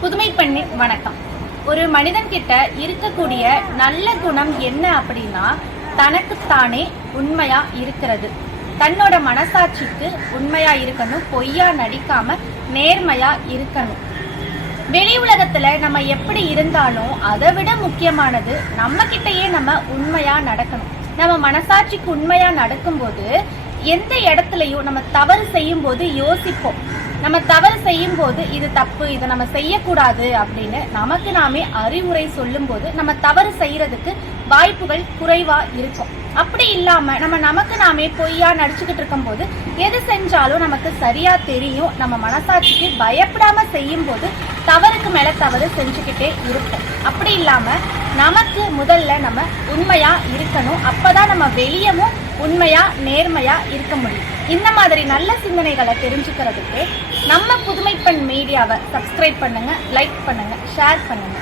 புதுமை பெண்ணின் வணக்கம். ஒரு மனிதன் கிட்ட இருக்கக்கூடிய நல்ல குணம் என்ன அப்படின்னா தனக்குத்தானே உண்மையா இருக்கிறது. தன்னோட மனசாட்சிக்கு உண்மையா இருக்கணும் பொய்யா நடிக்காம நேர்மையா இருக்கணும். வெளி உலகத்துல நம்ம எப்படி இருந்தாலும் அதை விட முக்கியமானது நம்ம கிட்டயே நம்ம உண்மையா நடக்கணும். நம்ம மனசாட்சிக்கு உண்மையா நடக்கும்போது எந்த இடத்துலையும் நம்ம தவறு செய்யும் போது யோசிப்போம். நம்ம தவறு செய்யும் போது இது தப்பு இதை நம்ம செய்யக்கூடாது அப்படின்னு நமக்கு நாமே அறிவுரை சொல்லும் போது நம்ம தவறு செய்யறதுக்கு வாய்ப்புகள் குறைவா இருக்கும். அப்படி இல்லாம நம்ம நமக்கு நாமே பொய்யா நடிச்சுக்கிட்டு இருக்கும் போது எது செஞ்சாலும் நமக்கு சரியா தெரியும். நம்ம மனசாட்சிக்கு பயப்படாம செய்யும் போது தவறுக்கு மேல தவறு செஞ்சுக்கிட்டே இருக்கும் அப்படி இல்லாம நமக்கு முதல்ல நம்ம உண்மையா இருக்கணும். அப்பதான் நம்ம வெளியவும் உண்மையா நேர்மையா இருக்க முடியும். இந்த மாதிரி நல்ல சிந்தனைகளை தெரிஞ்சுக்கிறதுக்கு நம்ம புதுமைப்பெண் மீடியாவை சப்ஸ்கிரைப் பண்ணுங்க லைக் பண்ணுங்க ஷேர் பண்ணுங்க.